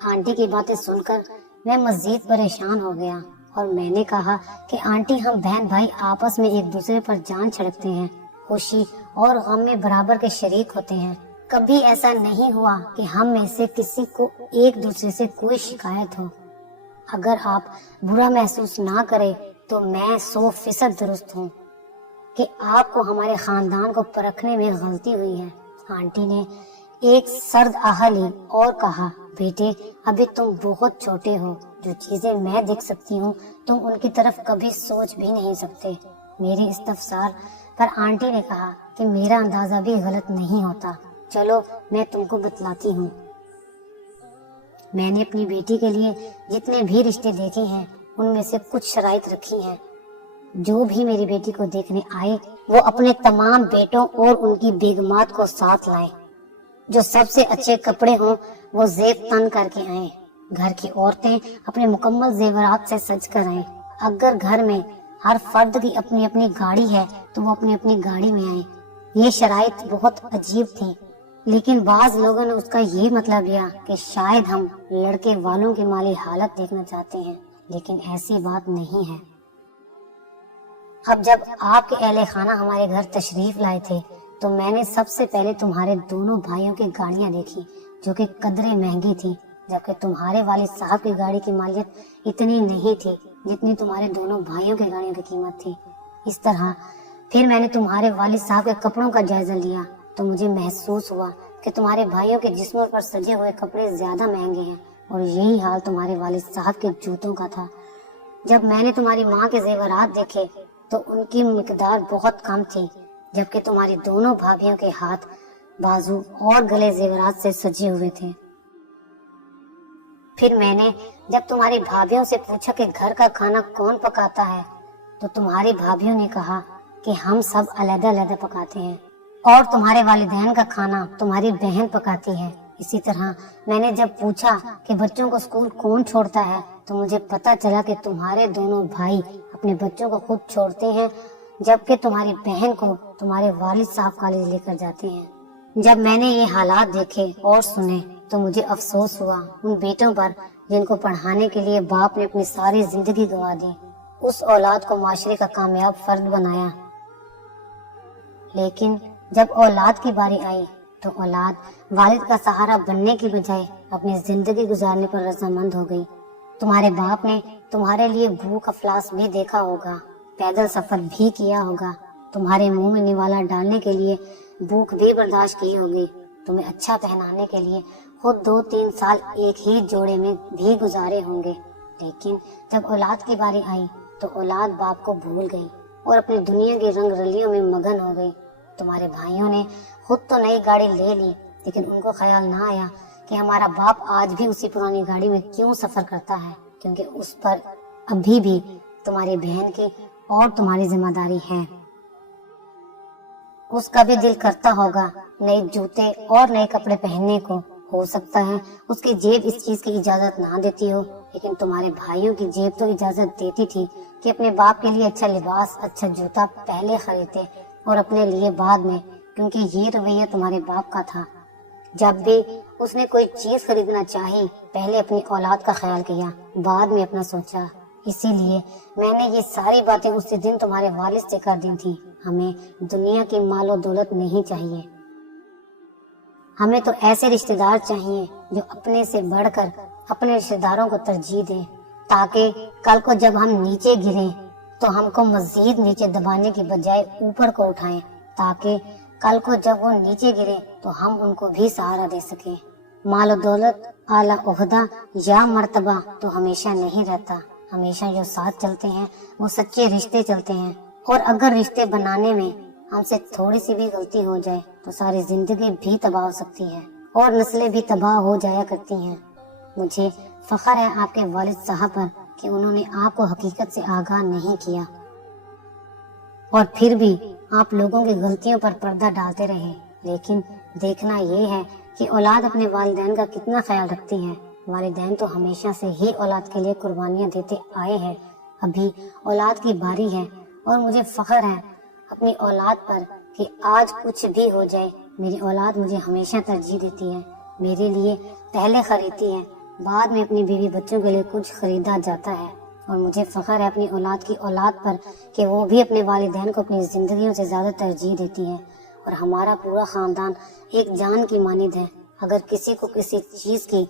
Aunty کی باتیں سن کر میں مزید پریشان ہو گیا اور میں نے کہا کہ آنٹی ہم بہن بھائی آپس میں ایک دوسرے پر جان چھڑکتے ہیں، خوشی اور غم میں برابر کے شریک ہوتے ہیں۔ کبھی ایسا نہیں ہوا کہ ہم میں سے کسی کو ایک دوسرے سے کوئی شکایت ہو۔ اگر آپ برا محسوس نہ کریں تو میں 100% درست ہوں کہ آپ کو ہمارے خاندان کو پرکھنے میں غلطی ہوئی ہے۔ آنٹی نے ایک سرد آہ لی اور کہا، بیٹے ابھی تم بہت چھوٹے ہو، جو چیزیں میں دیکھ سکتی ہوں تم ان کی طرف کبھی سوچ بھی نہیں سکتے۔ میرے استفسار پر آنٹی نے کہا کہ میرا اندازہ بھی غلط نہیں ہوتا، چلو میں تم کو بتلاتی ہوں۔ میں نے اپنی بیٹی کے لیے جتنے بھی رشتے دیکھے ہیں ان میں سے کچھ شرائط رکھی ہیں۔ جو بھی میری بیٹی کو دیکھنے آئے وہ اپنے تمام بیٹوں اور ان کی بیگمات کو ساتھ لائے۔ جو سب سے اچھے کپڑے ہوں وہ زیب تن کر کے آئیں۔ گھر کی عورتیں اپنے مکمل زیورات سے سج کر آئیں۔ اگر گھر میں ہر فرد کی اپنی اپنی گاڑی ہے تو وہ اپنی اپنی گاڑی میں آئیں۔ یہ شرائط بہت عجیب تھی، لیکن بعض لوگوں نے اس کا یہ مطلب لیا کہ شاید ہم لڑکے والوں کی مالی حالت دیکھنا چاہتے ہیں، لیکن ایسی بات نہیں ہے۔ اب جب آپ کے اہل خانہ ہمارے گھر تشریف لائے تھے تو میں نے سب سے پہلے تمہارے دونوں بھائیوں کی گاڑیاں دیکھی جو کہ قدرے مہنگی تھی، جبکہ تمہارے والد صاحب کی گاڑی کی مالیت اتنی نہیں تھی جتنی تمہارے دونوں بھائیوں کی گاڑیوں کی قیمت تھی۔ اس طرح پھر میں نے تمہارے والد صاحب کے کپڑوں کا جائزہ لیا تو مجھے محسوس ہوا کہ تمہارے بھائیوں کے جسموں پر سجے ہوئے کپڑے زیادہ مہنگے ہیں، اور یہی حال تمہارے والد صاحب کے جوتوں کا تھا۔ جب میں نے تمہاری ماں کے زیورات دیکھے تو ان کی مقدار بہت کم تھی، جبکہ تمہاری دونوں بھابھیوں کے ہاتھ، بازو اور گلے زیورات سے سجے ہوئے تھے۔ پھر میں نے جب تمہاری بھابھیوں سے پوچھا کہ گھر کا کھانا کون پکاتا ہے تو تمہاری بھابھیوں نے کہا کہ ہم سب علیحدہ علیحدہ پکاتے ہیں، اور تمہارے والدین کا کھانا تمہاری بہن پکاتی ہے۔ اسی طرح میں نے جب پوچھا کہ بچوں کو اسکول کون چھوڑتا ہے تو مجھے پتا چلا کہ تمہارے دونوں بھائی اپنے بچوں کو خود چھوڑتے ہیں، جبکہ تمہاری بہن کو تمہارے والد صاحب کالج لے کر جاتے ہیں۔ جب میں نے یہ حالات دیکھے اور سنے تو مجھے افسوس ہوا ان بیٹوں پر جن کو پڑھانے کے لیے باپ نے اپنی ساری زندگی گنوا دی، اس اولاد کو معاشرے کا کامیاب فرد بنایا، لیکن جب اولاد کی باری آئی تو اولاد والد کا سہارا بننے کی بجائے اپنی زندگی گزارنے پر رضامند ہو گئی۔ تمہارے باپ نے تمہارے لیے بھوک افلاس بھی دیکھا ہوگا، پیدل سفر بھی کیا ہوگا، تمہارے منہ میں نوالا ڈالنے کے لیے بھوک بھی برداشت کی ہوگی، تمہیں اچھا پہنانے کے لیے خود 2-3 سال ایک ہی جوڑے میں بھی گزارے ہوں گے، لیکن جب اولاد کی باری آئی تو اولاد باپ کو بھول گئی اور اپنی دنیا کی رنگ رلیوں میں مگن ہو گئی۔ تمہارے بھائیوں نے خود تو نئی گاڑی لے لی، لیکن ان کو خیال نہ آیا کہ ہمارا باپ آج بھی اسی پرانی گاڑی میں کیوں سفر کرتا ہے، کیونکہ اس پر ابھی بھی تمہاری بہن کی اور تمہاری ذمہ داری ہے۔ اس کا بھی دل کرتا ہوگا نئے جوتے اور نئے کپڑے پہننے کو، ہو سکتا ہے اس کی جیب اس چیز کی اجازت نہ دیتی ہو، لیکن تمہارے بھائیوں کی جیب تو اجازت دیتی تھی کہ اپنے باپ کے لیے اچھا لباس، اچھا جوتا پہلے خریدتے اور اپنے لیے بعد میں، کیونکہ یہ رویہ تمہارے باپ کا تھا۔ جب بھی اس نے کوئی چیز خریدنا چاہی پہلے اپنی اولاد کا خیال کیا، بعد میں اپنا سوچا۔ اسی لیے میں نے یہ ساری باتیں اسی دن تمہارے والد سے کر دی تھی۔ ہمیں دنیا کی مال و دولت نہیں چاہیے، ہمیں تو ایسے رشتہ دار چاہیے جو اپنے سے بڑھ کر اپنے رشتہ داروں کو ترجیح دیں، تاکہ کل کو جب ہم نیچے گریں تو ہم کو مزید نیچے دبانے کی بجائے اوپر کو اٹھائیں، تاکہ کل کو جب وہ نیچے گریں تو ہم ان کو بھی سہارا دے سکیں۔ مال و دولت، اعلیٰ عہدہ یا مرتبہ تو ہمیشہ نہیں رہتا، ہمیشہ جو ساتھ چلتے ہیں وہ سچے رشتے چلتے ہیں، اور اگر رشتے بنانے میں ہم سے تھوڑی سی بھی غلطی ہو جائے تو ساری زندگی بھی تباہ ہو سکتی ہے اور نسلیں بھی تباہ ہو جایا کرتی ہیں۔ مجھے فخر ہے آپ کے والد صاحب پر کہ انہوں نے آپ کو حقیقت سے آگاہ نہیں کیا، اور پھر بھی آپ لوگوں کی غلطیوں پر پردہ ڈالتے رہے۔ لیکن دیکھنا یہ ہے کہ اولاد اپنے والدین کا کتنا خیال رکھتی ہے۔ والدین تو ہمیشہ سے ہی اولاد کے لیے قربانیاں دیتے آئے ہیں، ابھی اولاد کی باری ہے، اور مجھے فخر ہے اپنی اولاد پر کہ آج کچھ بھی ہو جائے میری اولاد مجھے ہمیشہ ترجیح دیتی ہے، میرے لیے پہلے خریدتی ہے، بعد میں اپنی بیوی بچوں کے لیے کچھ خریدا جاتا ہے، اور مجھے فخر ہے اپنی اولاد کی اولاد پر کہ وہ بھی اپنے والدین کو اپنی زندگیوں سے زیادہ ترجیح دیتی ہے، اور ہمارا پورا خاندان ایک جان کی مانند ہے۔ اگر کسی کو کسی چیز کی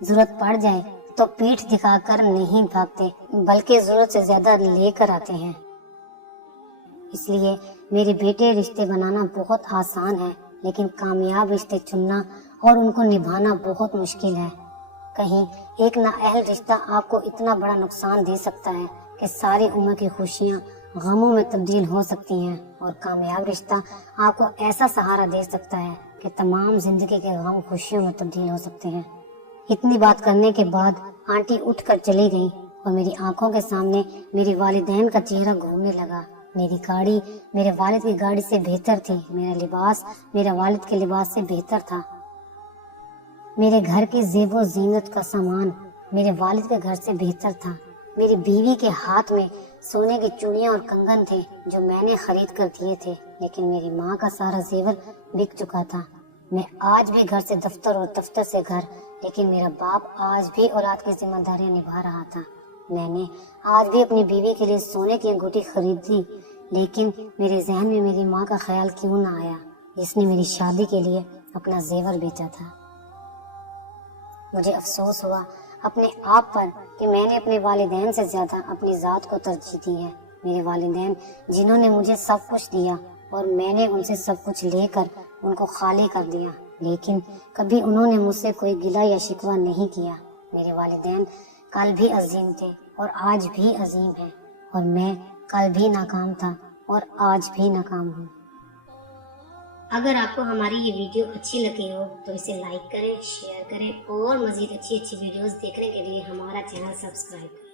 ضرورت پڑ جائے تو پیٹھ دکھا کر نہیں بھاگتے، بلکہ ضرورت سے زیادہ لے کر آتے ہیں۔ اس لیے میرے بیٹے رشتے بنانا بہت آسان ہے، لیکن کامیاب رشتے چننا اور ان کو نبھانا بہت مشکل ہے۔ کہیں ایک نااہل رشتہ آپ کو اتنا بڑا نقصان دے سکتا ہے کہ ساری عمر کی خوشیاں غموں میں تبدیل ہو سکتی ہیں، اور کامیاب رشتہ آپ کو ایسا سہارا دے سکتا ہے کہ تمام زندگی کے غم خوشیوں میں تبدیل ہو سکتے ہیں۔ اتنی بات کرنے کے بعد آنٹی اٹھ کر چلی گئی، اور میری آنکھوں کے سامنے میری والدین کا چہرہ گھومنے لگا۔ میری گاڑی میرے والد کی گاڑی سے بہتر تھی، میرا لباس میرے والد کے لباس سے بہتر تھا، میرے گھر کی زیب و زینت کا سامان میرے والد کے گھر سے بہتر تھا، میری بیوی کے ہاتھ میں سونے کی چوڑیاں اور کنگن تھے جو میں نے خرید کر دیے تھے، لیکن میری ماں کا سارا زیور بک چکا تھا۔ میں آج بھی گھر سے دفتر اور دفتر سے گھر، لیکن میرا باپ آج بھی اولاد کی ذمہ داریاں نبھا رہا تھا۔ میں نے آج بھی اپنی بیوی کے لیے سونے کی انگوٹھی خریدی، لیکن میرے ذہن میں میری ماں کا خیال کیوں نہ آیا جس نے میری شادی کے لیے اپنا زیور بیچا تھا۔ مجھے افسوس ہوا اپنے آپ پر کہ میں نے اپنے والدین سے زیادہ اپنی ذات کو ترجیح دی ہے۔ میرے والدین جنہوں نے مجھے سب کچھ دیا اور میں نے ان سے سب کچھ لے کر ان کو خالی کر دیا، لیکن کبھی انہوں نے مجھ سے کوئی گلہ یا شکوہ نہیں کیا۔ میرے والدین کل بھی عظیم تھے اور آج بھی عظیم ہیں، اور میں کل بھی ناکام تھا اور آج بھی ناکام ہوں۔ اگر آپ کو ہماری یہ ویڈیو اچھی لگی ہو تو اسے لائک کریں، شیئر کریں، اور مزید اچھی ویڈیوز دیکھنے کے لیے ہمارا چینل سبسکرائب کریں۔